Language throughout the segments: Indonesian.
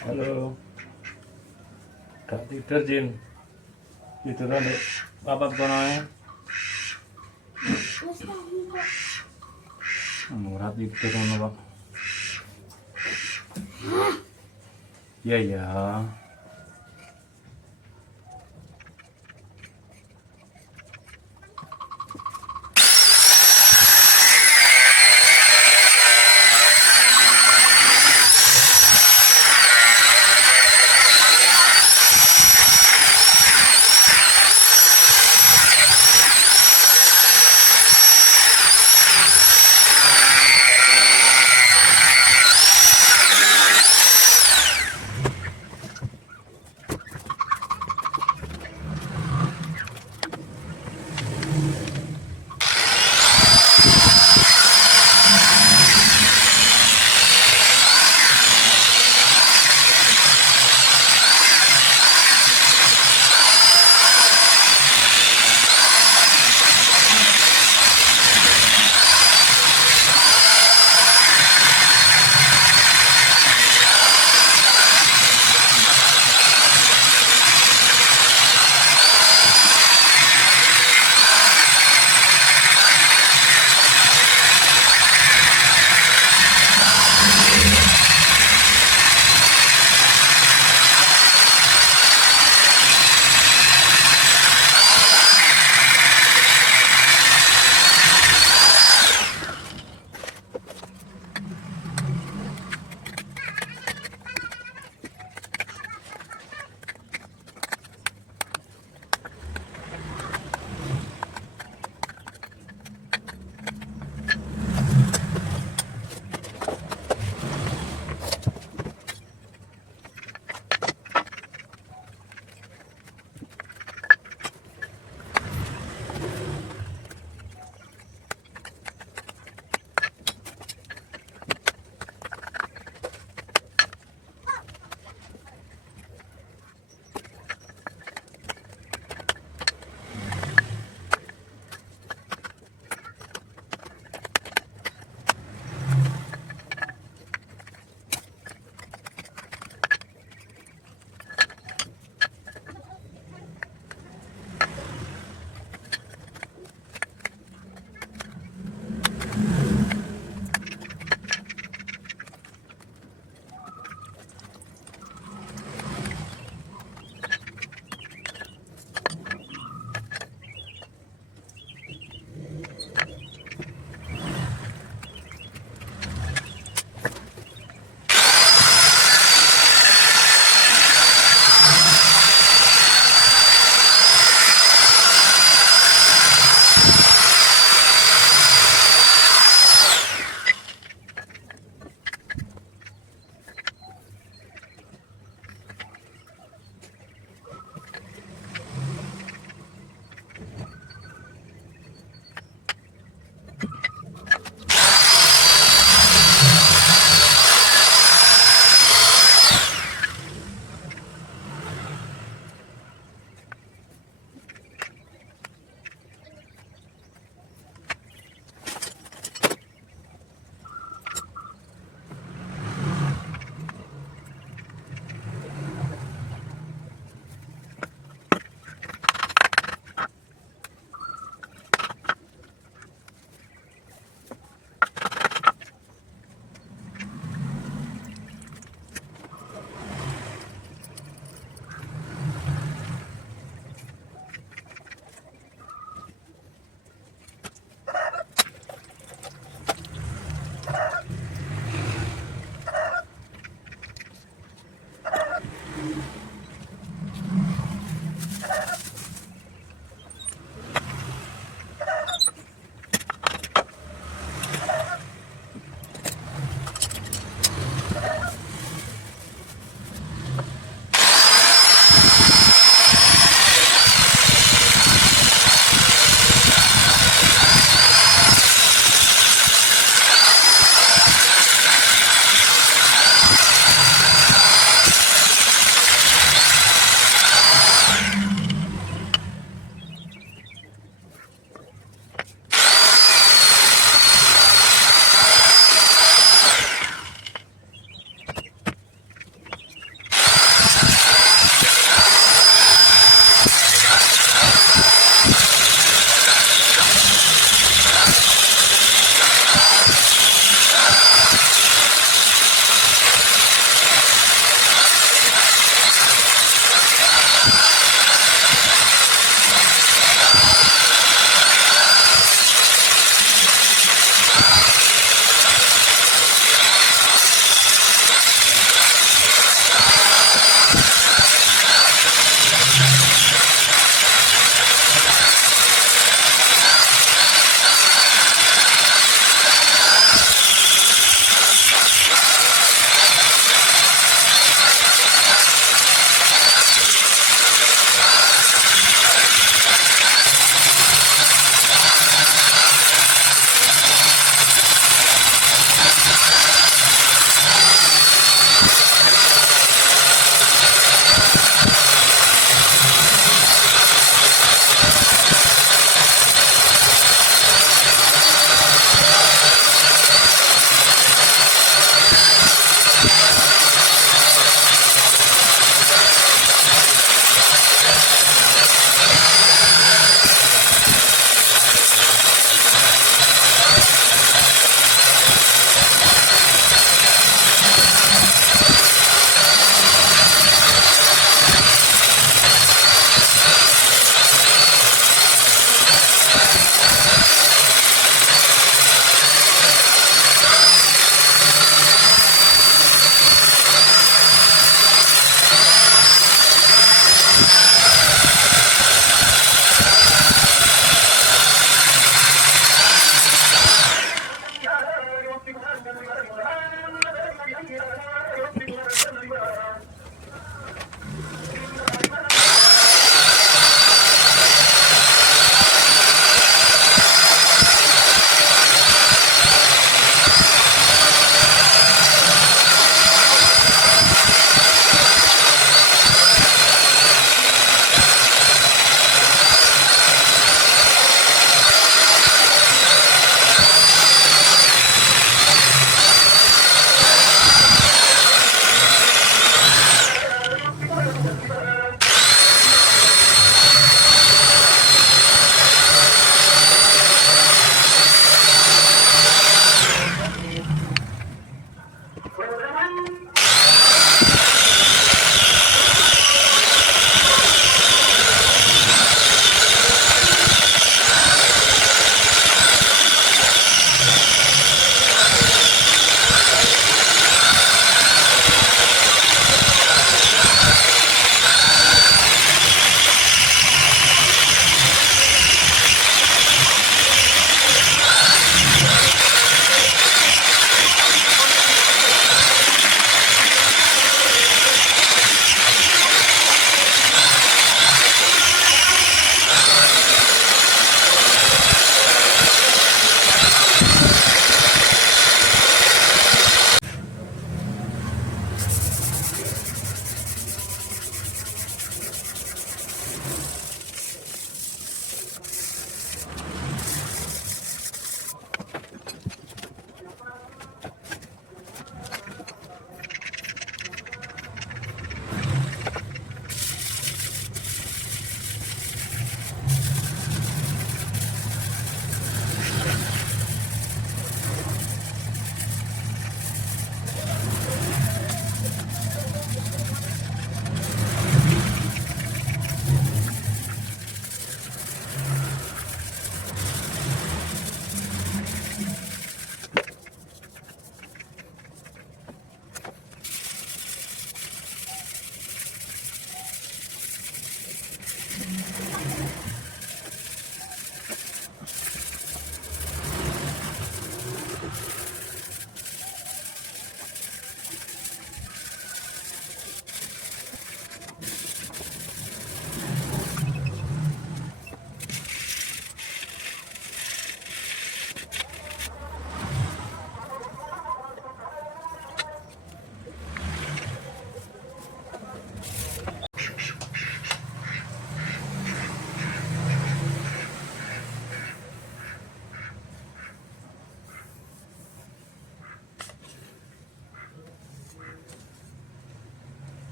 Halo, gak tidur Jin, tiduran deh, papat kono ya. Murah tidur kono Pak. Iya ya.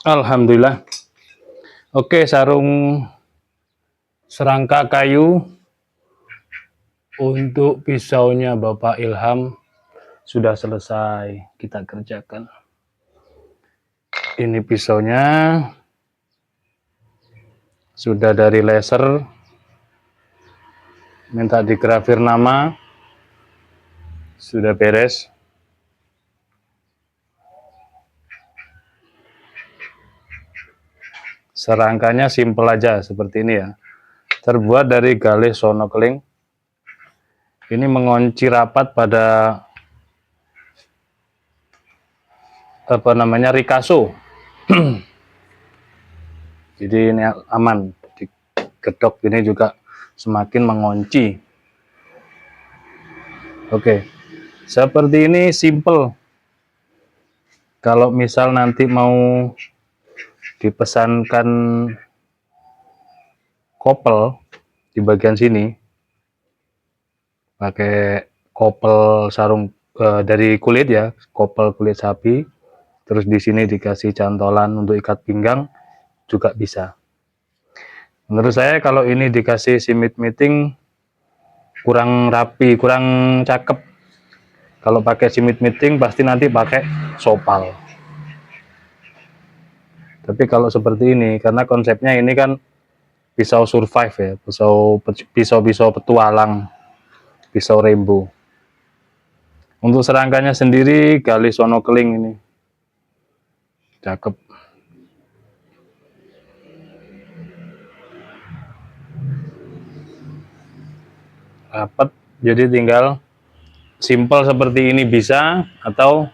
Alhamdulillah. Oke, sarung serangka kayu untuk pisaunya Bapak Ilham sudah selesai kita kerjakan. Ini pisaunya sudah dari laser, minta digrafir nama, sudah beres. Serangkanya simpel aja seperti ini ya, terbuat dari galih sonokeling. Ini mengunci rapat pada rikaso. Jadi ini aman, digedok ini juga semakin mengunci. Oke, seperti ini simple. Kalau misal nanti mau dipesankan kopel di bagian sini, pakai kopel sarung dari kulit ya, kopel kulit sapi, terus di sini dikasih cantolan untuk ikat pinggang juga bisa. Menurut saya kalau ini dikasih simit meeting kurang rapi, kurang cakep. Kalau pakai simit meeting pasti nanti pakai sopal. Tapi kalau seperti ini, karena konsepnya ini kan pisau survive ya, pisau petualang, pisau rainbow. Untuk serangkanya sendiri galih sonokeling ini, cakep. Rapat, jadi tinggal simple seperti ini bisa, atau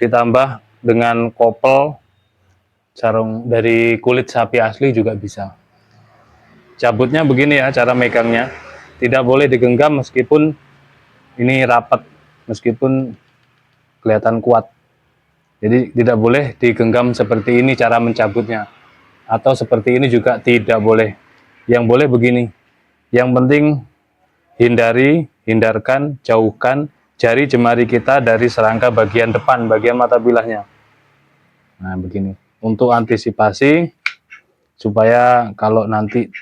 ditambah dengan kopel sarung dari kulit sapi asli juga bisa. Cabutnya begini ya cara megangnya, tidak boleh digenggam meskipun ini rapat, meskipun kelihatan kuat. Jadi tidak boleh digenggam seperti ini cara mencabutnya, atau seperti ini juga tidak boleh. Yang boleh begini, yang penting hindarkan, jauhkan jari jemari kita dari serangka bagian depan, bagian mata bilahnya. Nah begini, untuk antisipasi supaya kalau nanti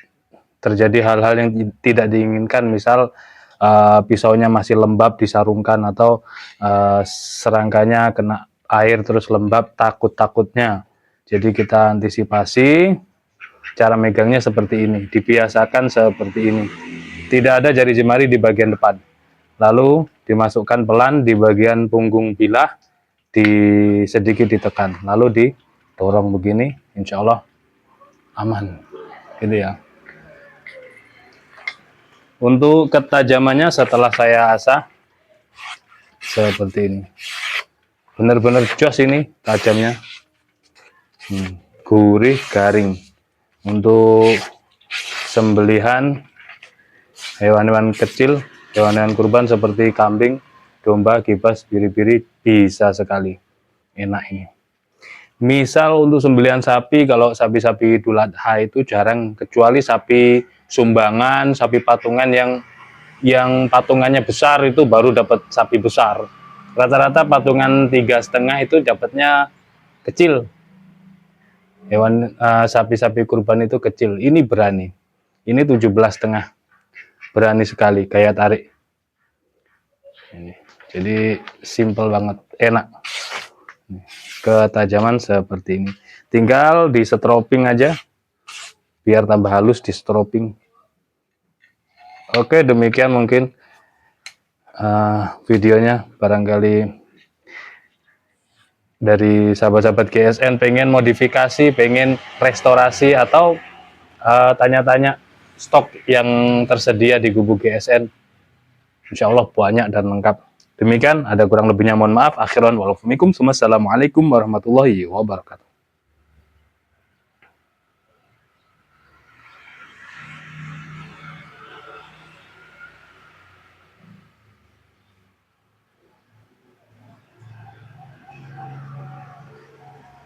terjadi hal-hal yang tidak diinginkan, misal pisaunya masih lembab disarungkan, atau serangkanya kena air terus lembab, takutnya. Jadi kita antisipasi, cara megangnya seperti ini, dibiasakan seperti ini. Tidak ada jari jemari di bagian depan, lalu dimasukkan pelan di bagian punggung bilah, sedikit ditekan, lalu didorong begini, insya Allah aman, gitu ya. Untuk ketajamannya setelah saya asah seperti ini, benar-benar jos ini tajamnya, gurih, garing. Untuk sembelihan hewan-hewan kecil, hewan-hewan kurban seperti kambing, domba, kibas, biri-biri, bisa sekali. Enak ini. Misal untuk sembelihan sapi, kalau sapi-sapi Idul Adha itu jarang, kecuali sapi sumbangan, sapi patungan yang patungannya besar, itu baru dapat sapi besar. Rata-rata patungan 3,5 itu dapatnya kecil. Hewan sapi-sapi kurban itu kecil. Ini berani. Ini 17,5. Berani sekali, kayak tarik. Ini. Jadi simple banget, enak. Ketajaman seperti ini. Tinggal di stroping aja, biar tambah halus di stroping. Oke, demikian mungkin videonya. Barangkali dari sahabat-sahabat GSN pengen modifikasi, pengen restorasi, atau tanya-tanya stok yang tersedia di gubuk GSN. Insya Allah banyak dan lengkap. Demikian, ada kurang lebihnya mohon maaf. Akhiran walaupunikum. Assalamualaikum warahmatullahi wabarakatuh.